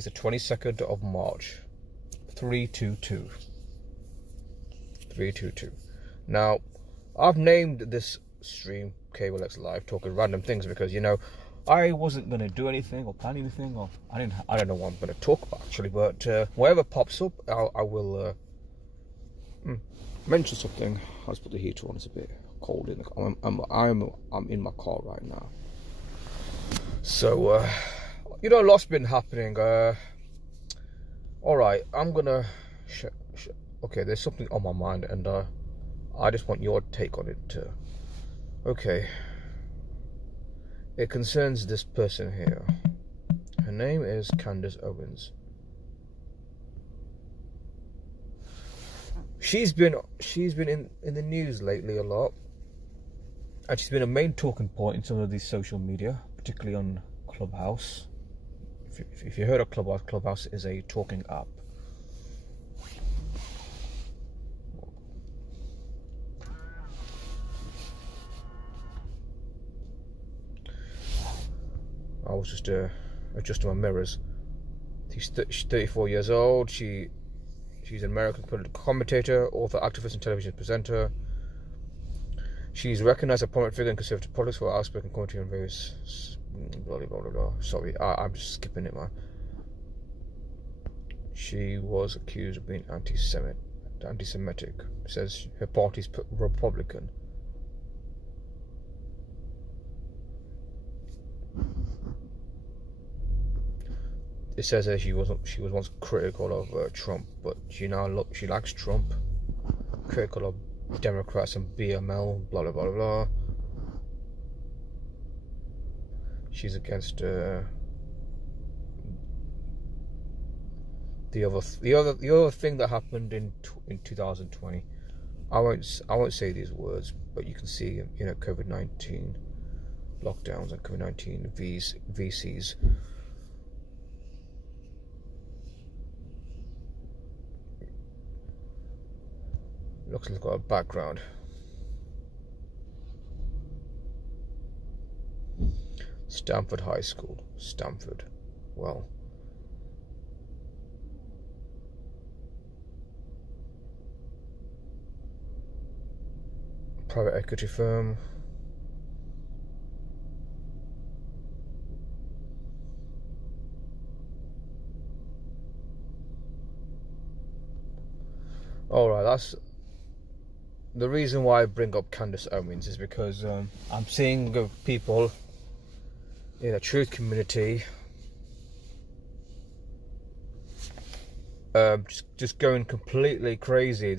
It's the 22nd of March, 322. 322. Now, I've named this stream Cable X Live, talking random things, because I wasn't gonna do anything or plan anything, or I don't know what I'm gonna talk about actually, but whatever pops up, I will mention something. I'll just put the heater on. It's a bit cold in the car. I'm in my car right now. So lots been happening. All right, I'm gonna. Okay, there's something on my mind, and I just want your take on it. Okay, it concerns this person here. Her name is Candace Owens. She's been in the news lately a lot, and she's been a main talking point in some of these social media, particularly on Clubhouse. If you heard of Clubhouse, Clubhouse is a talking app. I was just adjusting my mirrors. She's 34 years old. She's an American political commentator, author, activist, and television presenter. She's recognized as a prominent figure in conservative politics for outspoken commentary on various blah blah blah blah. Sorry, I'm just skipping it, man. She was accused of being anti-Semitic. It says her party's Republican. It says that she was once critical of Trump, but she likes Trump. Critical of Democrats and BML, blah blah blah blah. She's against the other thing that happened in 2020. I won't say these words, but you can see COVID-19 lockdowns and COVID-19 VCs. Looks like it's got a background. Stanford High School. Stanford. Well. Private equity firm. Alright, that's the reason why I bring up Candace Owens, is because I'm seeing people in the truth community just going completely crazy.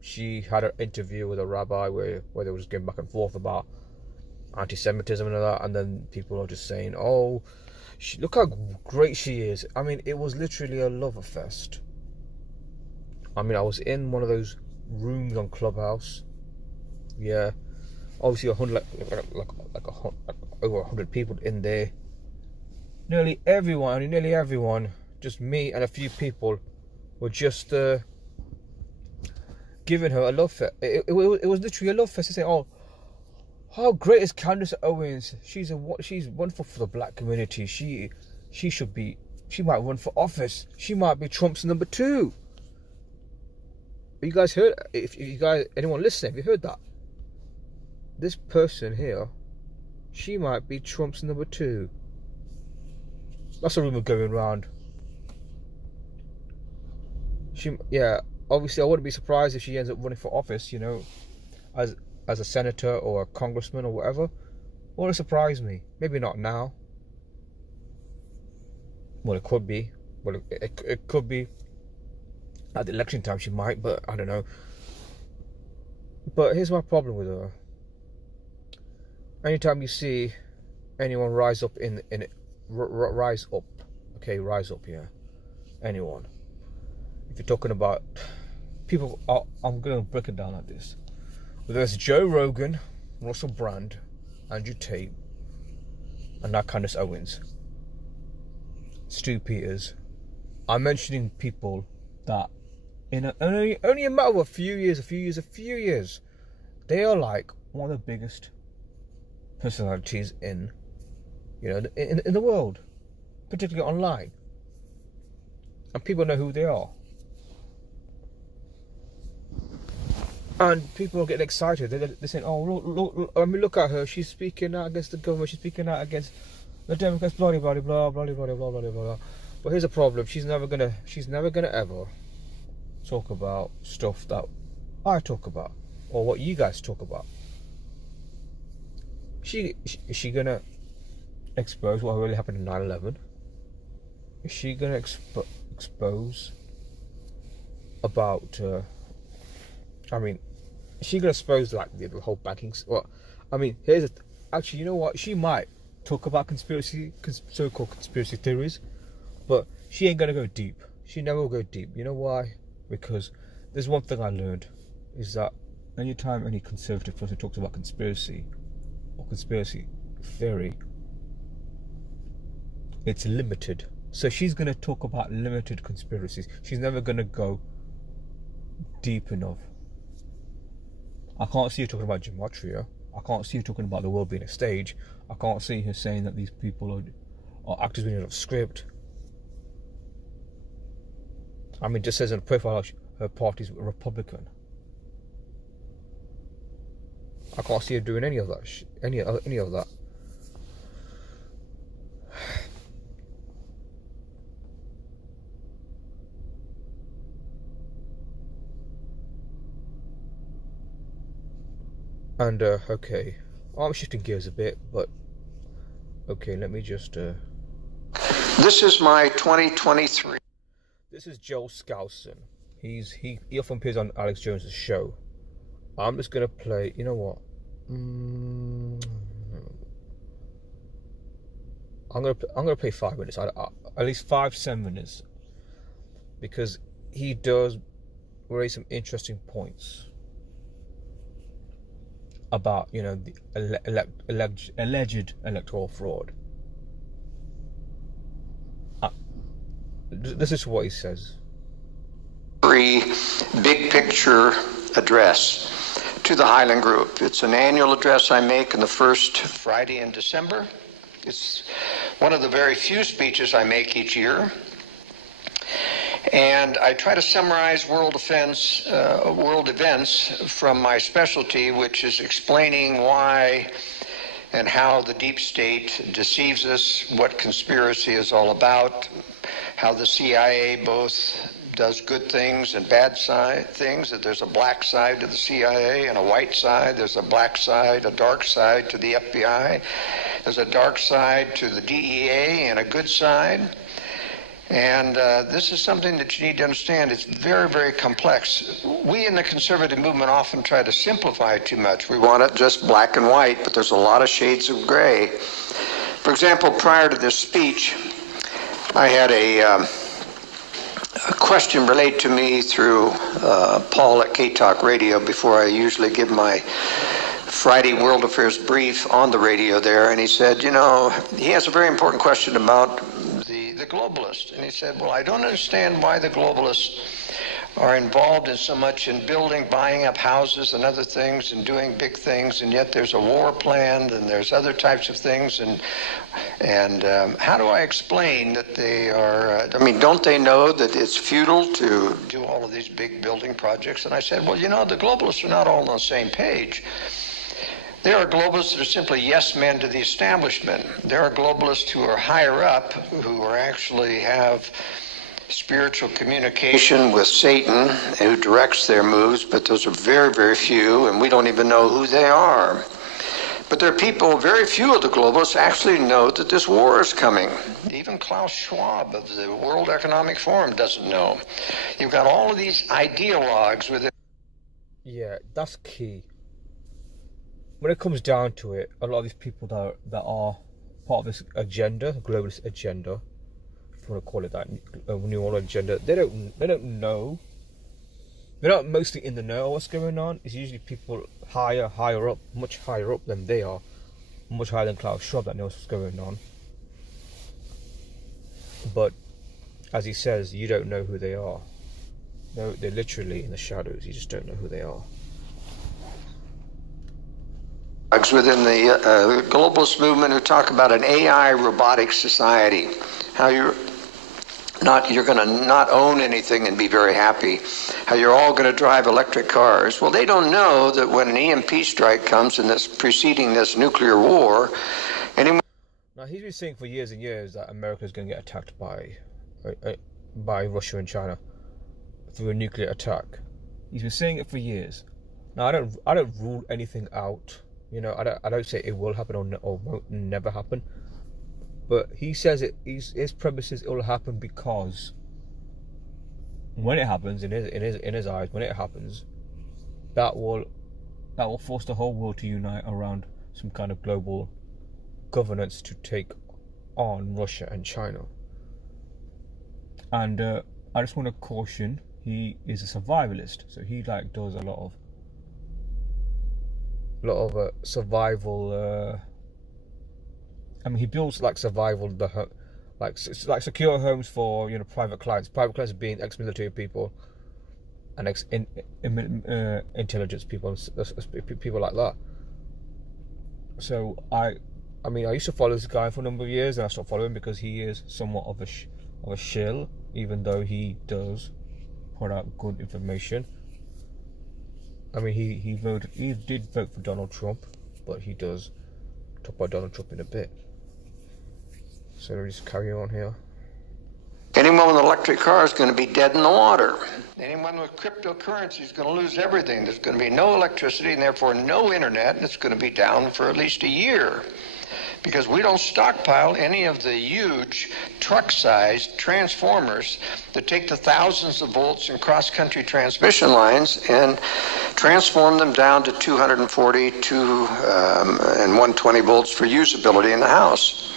She had an interview with a rabbi where they were just going back and forth about anti-Semitism and all that, and then people are just saying, "Oh, look how great she is." It was literally a lover fest. I was in one of those rooms on Clubhouse. Yeah, obviously over 100 people in there. Nearly everyone, just me and a few people, were just giving her a love fest. It was literally a love fest. They say, "Oh, how great is Candace Owens? She's wonderful for the black community. She might run for office. She might be Trump's number 2." You guys heard? Anyone listening, have you heard that? This person here, she might be Trump's number 2. That's a rumor going around. Obviously I wouldn't be surprised if she ends up running for office, as a senator or a congressman or whatever. Wouldn't surprise me. Maybe not now. Well, it could be. Well, it could be. At the election time she might, but I don't know. But here's my problem with her. Anytime you see anyone rise up, yeah. Anyone. If you're talking about people, I'm going to break it down like this. Whether it's Joe Rogan, Russell Brand, Andrew Tate, and now Candace Owens, Stu Peters, I'm mentioning people that in only a matter of a few years, they are like one of the biggest personalities in the world, particularly online. and people know who they are. And people are getting excited. They're saying, "Oh, look! I mean, look at her. She's speaking out against the government. She's speaking out against the Democrats. Blah blah blah blah blah blah blah blah blah blah." But here's the problem: she's never gonna ever talk about stuff that I talk about or what you guys talk about. Is she gonna expose what really happened in 9/11? Is she gonna expose about? I mean, is she gonna expose like the whole banking? Well, I mean, actually, you know what? She might talk about so-called conspiracy theories, but she ain't gonna go deep. She never will go deep. You know why? Because there's one thing I learned is that anytime any conservative person talks about conspiracy or conspiracy theory, it's limited. So she's gonna talk about limited conspiracies. She's never gonna go deep enough. I can't see her talking about gematria. I can't see her talking about the world being a stage. I can't see her saying that these people are actors being out of script. I mean, just says in a profile her party's Republican. I can't see her doing any of that. Any of that. And okay, I'm shifting gears a bit, but okay, let me just. This is my 2023. This is Joel Skousen. He often appears on Alex Jones's show. I'm just gonna play. You know what? I'm gonna play 5 minutes. At least 5-7 minutes, because he does raise some interesting points about, you know, the alleged electoral fraud. This is what he says. Big picture address to the Highland Group. It's an annual address I make on the first Friday in December. It's one of the very few speeches I make each year. And I try to summarize world events from my specialty, which is explaining why and how the deep state deceives us, what conspiracy is all about, how the CIA both does good things and bad things, that there's a black side to the CIA and a white side, there's a black side, a dark side to the FBI, there's a dark side to the DEA and a good side. And this is something that you need to understand. It's very, very complex. We in the conservative movement often try to simplify too much. We want it just black and white, but there's a lot of shades of gray. For example, prior to this speech, I had a question relayed to me through Paul at K-Talk Radio before I usually give my Friday World Affairs brief on the radio there. And he said, you know, he has a very important question about the globalists. And he said, well, I don't understand why the globalists are involved in so much in building, buying up houses and other things and doing big things, and yet there's a war planned and there's other types of things. And how do I explain that they are, I mean, don't they know that it's futile to do all of these big building projects? And I said, well, you know, the globalists are not all on the same page. There are globalists that are simply yes men to the establishment. There are globalists who are higher up, who are actually have spiritual communication with Satan, who directs their moves, but those are very, very few, and we don't even know who they are. But there are people, very few of the globalists actually know that this war is coming. Even Klaus Schwab of the World Economic Forum doesn't know. You've got all of these ideologues with it. Yeah, that's key. When it comes down to it, a lot of these people that are part of this agenda, globalist agenda, if you want to call it that, New World Agenda, they don't know. They're not mostly in the know of what's going on. It's usually people higher up, much higher up than they are, much higher than Klaus Schwab that knows what's going on. But as he says, you don't know who they are. No, they're literally in the shadows. You just don't know who they are. Within the globalist movement who talk about an AI robotic society, how you're you're going to not own anything and be very happy, how you're all going to drive electric cars. Well, they don't know that when an EMP strike comes in this preceding this nuclear war, anyone. Now, he's been saying for years and years that America is going to get attacked by Russia and China through a nuclear attack. He's been saying it for years. Now, I don't rule anything out. You know, I don't say it will happen or won't never happen. But he says it. His premise is it will happen because when it happens, in his eyes, when it happens, that will force the whole world to unite around some kind of global governance to take on Russia and China. And I just want to caution, he is a survivalist, so he does a lot of survival. He builds survival, secure homes for private clients. Private clients being ex-military people and intelligence people, people like that. So I used to follow this guy for a number of years, and I stopped following because he is somewhat of a shill, even though he does put out good information. He did vote for Donald Trump, but he does talk about Donald Trump in a bit. So let me just carry on here. Anyone with an electric car is going to be dead in the water. Anyone with cryptocurrency is going to lose everything. There's going to be no electricity and therefore no internet, and it's going to be down for at least a year. Because we don't stockpile any of the huge truck-sized transformers that take the thousands of volts in cross-country transmission lines and transform them down to 240 and 120 volts for usability in the house.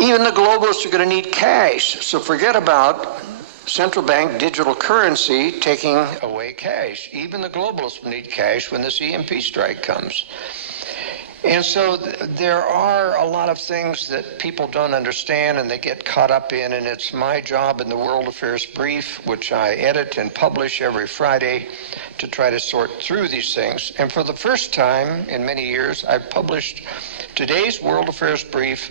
Even the globalists are going to need cash, so forget about central bank digital currency taking away cash. Even the globalists will need cash when this EMP strike comes. And so there are a lot of things that people don't understand and they get caught up in, and it's my job in the World Affairs Brief, which I edit and publish every Friday, to try to sort through these things. And for the first time in many years, I've published today's World Affairs Brief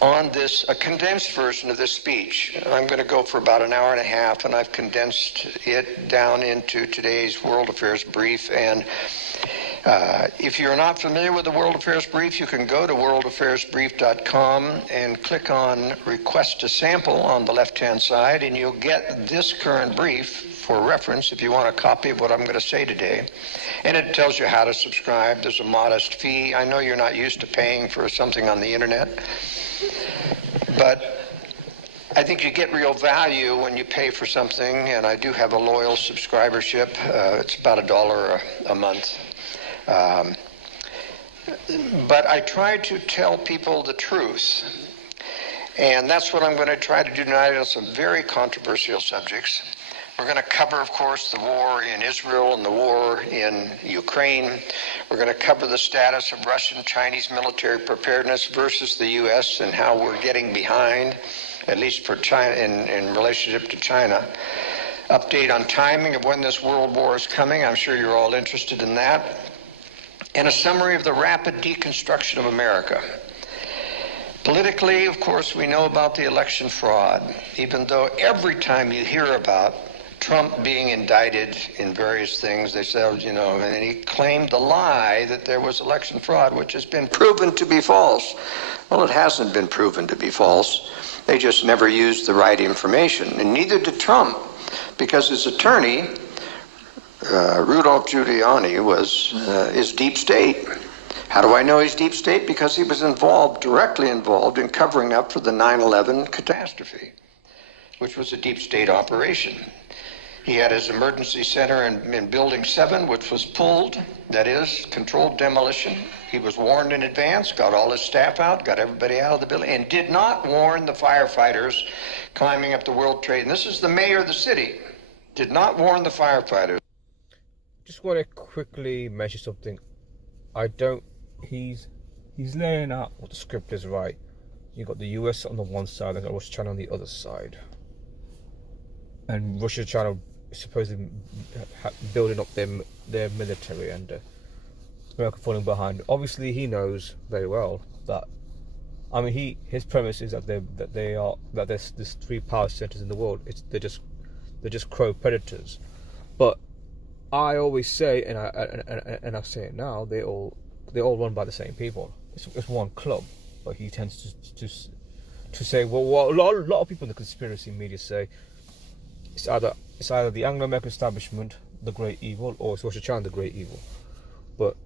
on a condensed version of this speech. I'm going to go for about an hour and a half, and I've condensed it down into today's World Affairs Brief. And if you're not familiar with the World Affairs Brief, you can go to worldaffairsbrief.com and click on Request a Sample on the left-hand side, and you'll get this current brief for reference if you want a copy of what I'm going to say today. And it tells you how to subscribe. There's a modest fee. I know you're not used to paying for something on the internet, but I think you get real value when you pay for something, and I do have a loyal subscribership. It's about $1 a month. But I try to tell people the truth, and that's what I'm going to try to do tonight on some very controversial subjects. We're going to cover, of course, the war in Israel and the war in Ukraine. We're going to cover the status of Russian-Chinese military preparedness versus the U.S. and how we're getting behind, at least for China, in relationship to China. Update on timing of when this world war is coming. I'm sure you're all interested in that. And a summary of the rapid deconstruction of America. Politically, of course, we know about the election fraud, even though every time you hear about Trump being indicted in various things, they said, and he claimed the lie that there was election fraud, which has been proven to be false. Well, it hasn't been proven to be false. They just never used the right information, and neither did Trump, because his attorney, Rudolph Giuliani, is deep state. How do I know he's deep state? Because he was directly involved in covering up for the 9/11 catastrophe, which was a deep state operation. He had his emergency center in Building 7, which was pulled, that is, controlled demolition. He was warned in advance, got all his staff out, got everybody out of the building, and did not warn the firefighters climbing up the World Trade. And this is the mayor of the city. Did not warn the firefighters. Just want to quickly mention something. He's laying out what the script is, right? You got the US on the one side and Russia, China on the other side. And Russia, China supposedly building up their military, and America falling behind. Obviously, he knows very well that I mean, his premise is that there's three power centers in the world. They're just crow predators. But I always say, and I say it now, they're all run by the same people. It's one club. But he tends to say, well, what a lot of people in the conspiracy media say, it's either the Anglo-American establishment, the great evil, or it's Russia China, the great evil. But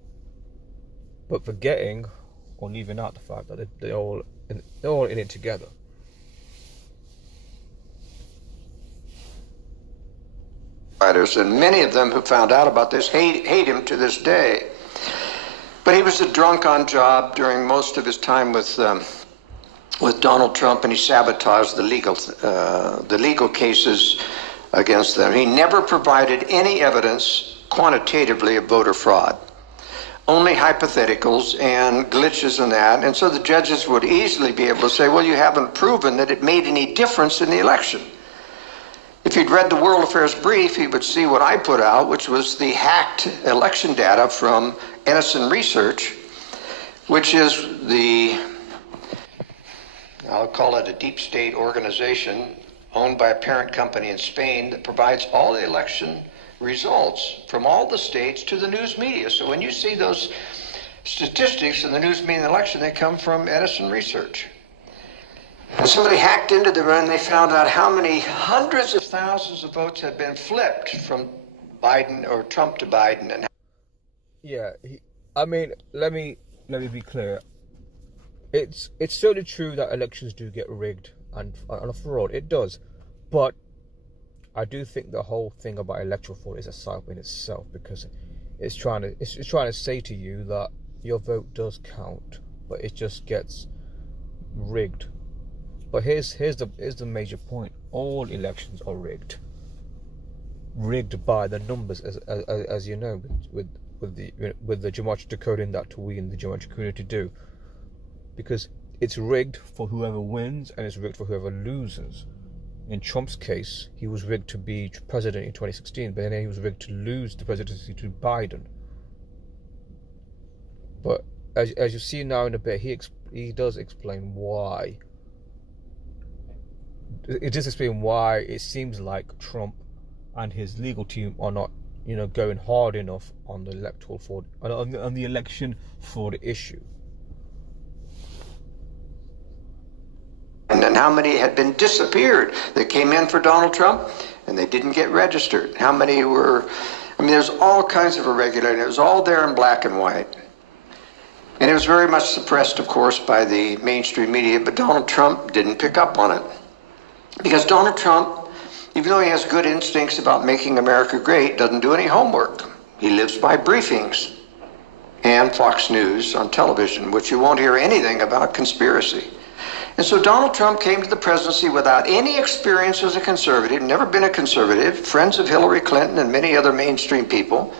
forgetting or leaving out the fact that they're all in it together. And many of them who found out about this hate him to this day. But he was a drunk on job during most of his time with Donald Trump, and he sabotaged the legal cases against them. He never provided any evidence quantitatively of voter fraud, only hypotheticals and glitches in that. And so the judges would easily be able to say, well, you haven't proven that it made any difference in the election. If he'd read the World Affairs Brief, he would see what I put out, which was the hacked election data from Edison Research, which is I'll call it a deep state organization owned by a parent company in Spain that provides all the election results from all the states to the news media. So when you see those statistics in the news media election, they come from Edison Research. And somebody hacked into the run, they found out how many hundreds of thousands of votes had been flipped from Biden or Trump to Biden. And yeah, I mean, let me be clear. It's certainly true that elections do get rigged and fraud. It does, but I do think the whole thing about electoral fraud is a cycle in itself, because it's trying to say to you that your vote does count, but it just gets rigged. But here's the major point: all elections are rigged by the numbers, as you know, with the geometric decoding that we in the geometric community do, because it's rigged for whoever wins and it's rigged for whoever loses. In Trump's case, he was rigged to be president in 2016, but then he was rigged to lose the presidency to Biden. But as you see now in a bit, he does explain why. It does explain why it seems like Trump and his legal team are not, going hard enough on the electoral fraud, on the election fraud issue. And then how many had been disappeared that came in for Donald Trump and they didn't get registered? How many were, there's all kinds of irregularity. It was all there in black and white. And it was very much suppressed, of course, by the mainstream media, but Donald Trump didn't pick up on it. Because Donald Trump, even though he has good instincts about making America great, doesn't do any homework. He lives by briefings and Fox News on television, which you won't hear anything about conspiracy. And so Donald Trump came to the presidency without any experience as a conservative, never been a conservative, friends of Hillary Clinton and many other mainstream people.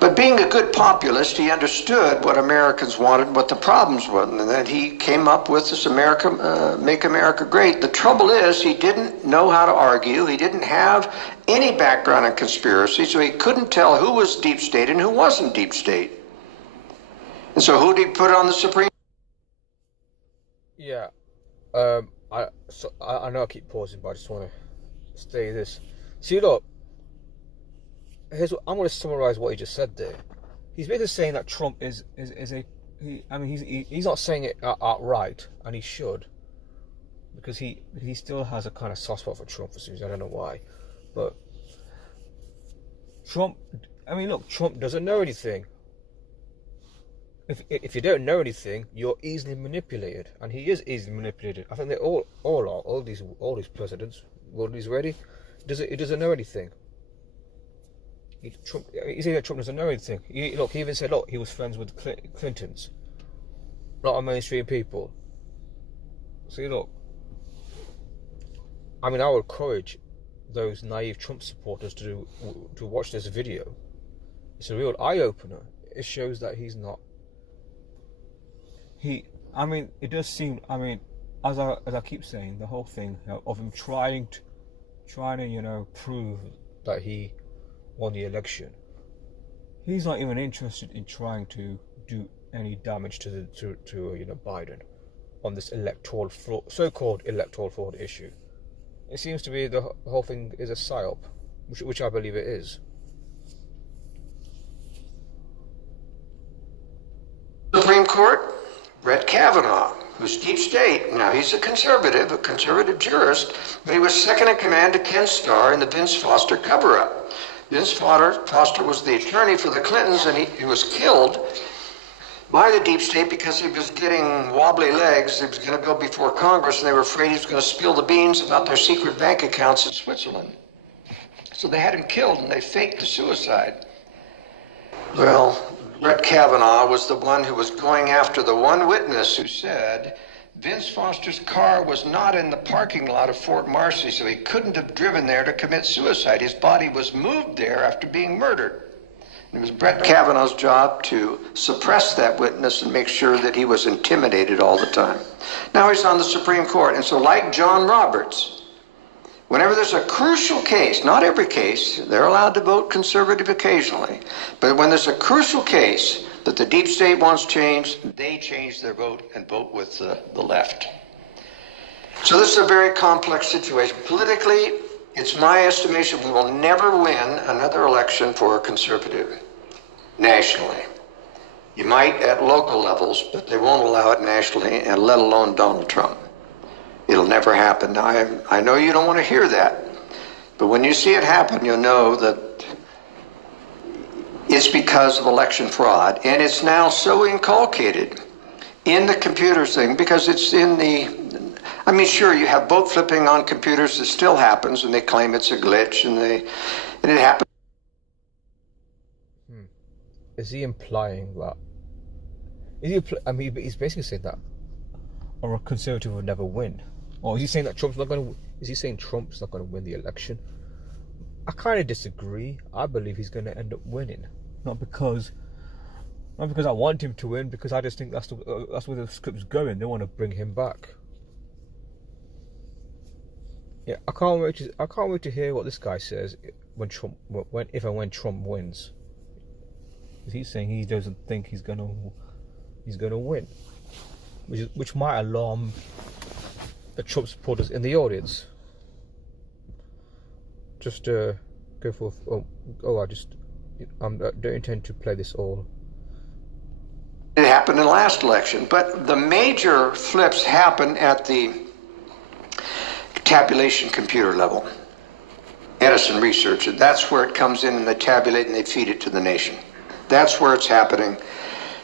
But being a good populist, he understood what Americans wanted, what the problems were, and then he came up with this Make America Great. The trouble is, he didn't know how to argue. He didn't have any background in conspiracy, so he couldn't tell who was deep state and who wasn't deep state. And so who did he put on the Supreme? Yeah, I know I keep pausing, but I just want to say this. See, look, I'm going to summarize what he just said there. He's basically saying that Trump he's not saying it outright, and he should, because he still has a kind of soft spot for Trump for some reason. I don't know why, but Trump doesn't know anything. If you don't know anything, you're easily manipulated, and he is easily manipulated. I think they all are. All these presidents, all these ready, he doesn't know anything. He's saying that Trump doesn't know anything. He even said, he was friends with Clintons, not on mainstream people. See, I would encourage those naive Trump supporters to watch this video. It's a real eye opener. It shows that he's not. It does seem. As I keep saying, the whole thing of him trying to prove that he won the election. He's not even interested in trying to do any damage to Biden on this electoral fraud, so-called electoral fraud issue. It seems to be the whole thing is a psyop, which I believe it is. Supreme Court, Brett Kavanaugh, who's deep state. Now, he's a conservative jurist, but he was second in command to Ken Starr in the Vince Foster cover-up. Vince Foster was the attorney for the Clintons, and he was killed by the deep state because he was getting wobbly legs. He was going to go before Congress, and they were afraid he was going to spill the beans about their secret bank accounts in Switzerland. So they had him killed, and they faked the suicide. Well, Brett Kavanaugh was the one who was going after the one witness who said Vince Foster's car was not in the parking lot of Fort Marcy, so he couldn't have driven there to commit suicide. His body was moved there after being murdered. It was Brett Kavanaugh's job to suppress that witness and make sure that he was intimidated all the time. Now he's on the Supreme Court, and so like John Roberts, whenever there's a crucial case, not every case, they're allowed to vote conservative occasionally, but when there's a crucial case that the deep state wants changed, they change their vote and vote with the left. So this is a very complex situation. Politically, it's my estimation we will never win another election for a conservative nationally. You might at local levels, but they won't allow it nationally, and let alone Donald Trump. It'll never happen. Now, I know you don't want to hear that, but when you see it happen, you'll know that it's because of election fraud, and it's now so inculcated in the computers thing because it's in the, I mean, sure, you have vote flipping on computers that still happens, and they claim it's a glitch, and it happens. Is he implying that? He's basically saying that a conservative would never win. Or is he saying that Trump's not going to? Is he saying Trump's not going to win the election? I kind of disagree. I believe he's going to end up winning, not because I want him to win, because I just think that's where the script's going. They want to bring him back. Yeah, I can't wait to hear what this guy says when Trump wins. He's saying he doesn't think he's gonna win, which might alarm the Trump supporters in the audience. Just go for I don't intend to play this all. It happened in the last election, but the major flips happen at the tabulation computer level. Edison research it. That's where it comes in, and they tabulate and they feed it to the nation. That's where it's happening.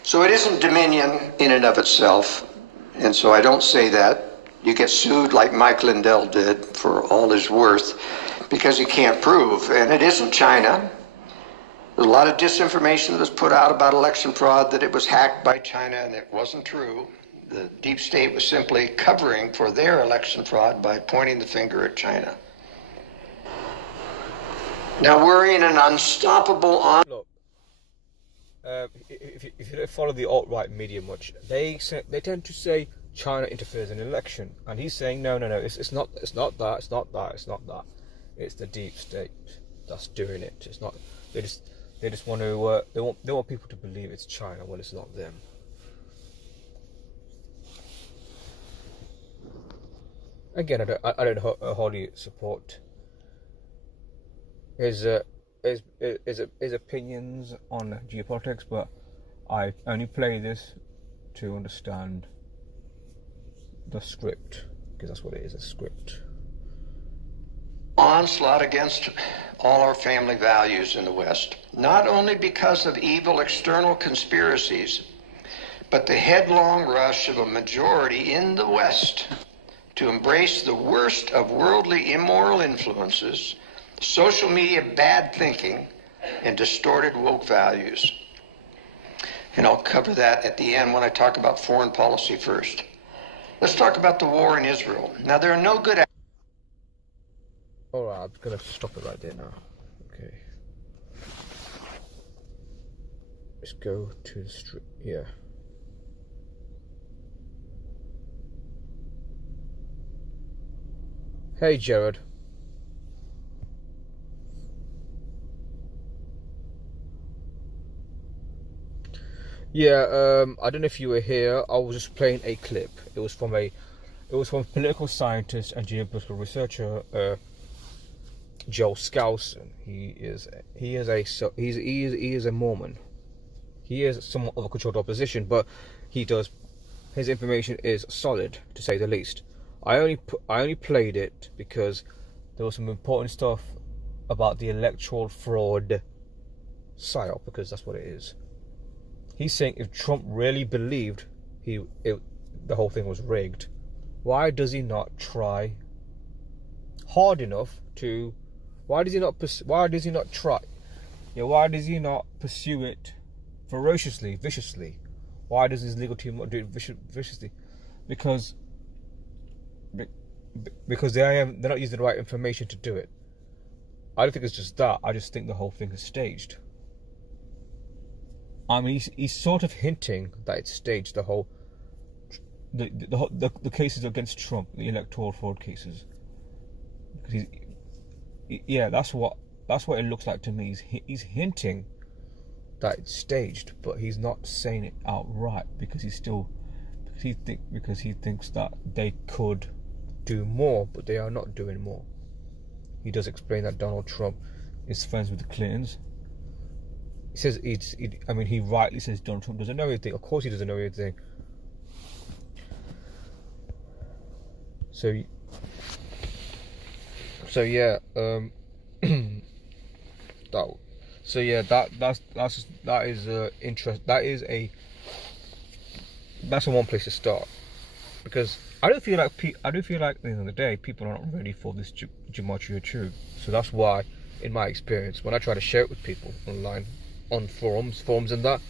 So it isn't dominion in and of itself, and so I don't say that. You get sued like Mike Lindell did for all his worth because he can't prove, and it isn't China. There's a lot of disinformation that was put out about election fraud, that it was hacked by China, and it wasn't true. The deep state was simply covering for their election fraud by pointing the finger at China. Now we're in an unstoppable Look, if you don't follow the alt-right media much, they tend to say China interferes in an election, and he's saying no, it's not that. It's the deep state that's doing it. It's not. They just want to. They want people to believe it's China when it's not them. Again, I don't wholly support his opinions on geopolitics, but I only play this to understand the script, because that's what it is, a script. Onslaught against all our family values in the West, not only because of evil external conspiracies, but the headlong rush of a majority in the West to embrace the worst of worldly immoral influences, social media bad thinking, and distorted woke values. And I'll cover that at the end when I talk about foreign policy first. Let's talk about the war in Israel. Now, there are no good... Alright, I'm going to stop it right there now. Okay. Let's go to the street. Yeah. Hey, Jared. Yeah, I don't know if you were here. I was just playing a clip. It was from political scientist and geopolitical researcher Joel Skousen. He is a Mormon. He is somewhat of a controlled opposition, but his information is solid, to say the least. I only played it because there was some important stuff about the electoral fraud psyop, because that's what it is. He's saying if Trump really believed the whole thing was rigged, why does he not try hard enough to? Why does he not try? Why does he not pursue it ferociously, viciously? Why does his legal team not do it viciously? Because they're not using the right information to do it. I don't think it's just that. I just think the whole thing is staged. I mean, he's sort of hinting that it's staged. The cases against Trump, the electoral fraud cases. Because that's what it looks like to me. He's hinting that it's staged, but he's not saying it outright because he thinks that they could do more, but they are not doing more. He does explain that Donald Trump is friends with the Clintons. He says he rightly says Donald Trump doesn't know anything. Of course he doesn't know anything. So yeah, that is interest. That's one place to start, because I do feel like at the end of the day people are not ready for this gematria truth. So that's why, in my experience, when I try to share it with people online, on forums and that,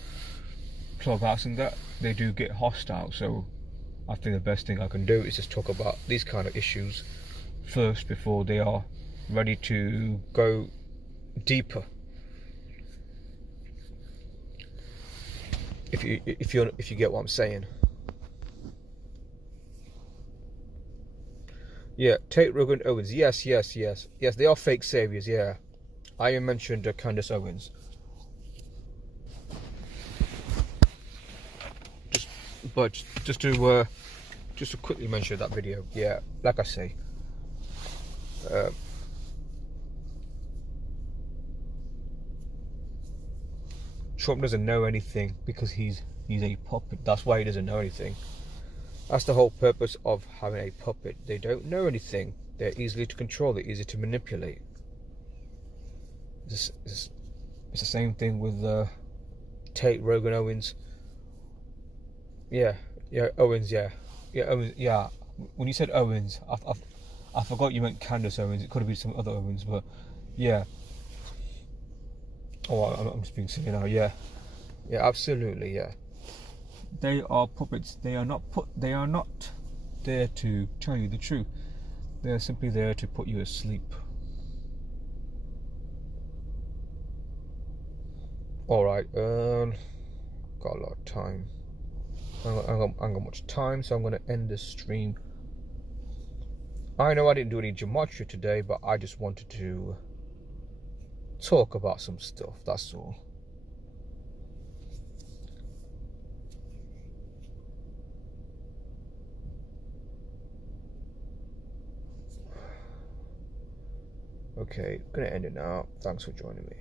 Clubhouse and that, they do get hostile. So I think the best thing I can do is just talk about these kind of issues first before they are ready to go deeper. If you get what I'm saying. Yeah, Tate, Rogan, Owens. Yes. They are fake saviors. Yeah, I mentioned Candace Owens. Just to quickly mention that video. Yeah, like I say, Trump doesn't know anything because he's a puppet. That's why he doesn't know anything. That's the whole purpose of having a puppet. They don't know anything. They're easily to control. They're easy to manipulate. It's the same thing with Tate, Rogan, Owens. Yeah, Owens. Yeah, Owens. Yeah. When you said Owens, I forgot you meant Candace Owens. It could have been some other Owens, but yeah. Oh, I'm just being silly now. Yeah, absolutely. Yeah. They are puppets. They are not there to tell you the truth. They are simply there to put you asleep. All right. Got a lot of time. I haven't got much time, so I'm going to end this stream. I know I didn't do any gematria today, but I just wanted to talk about some stuff. That's all. Okay, gonna end it now. Thanks for joining me.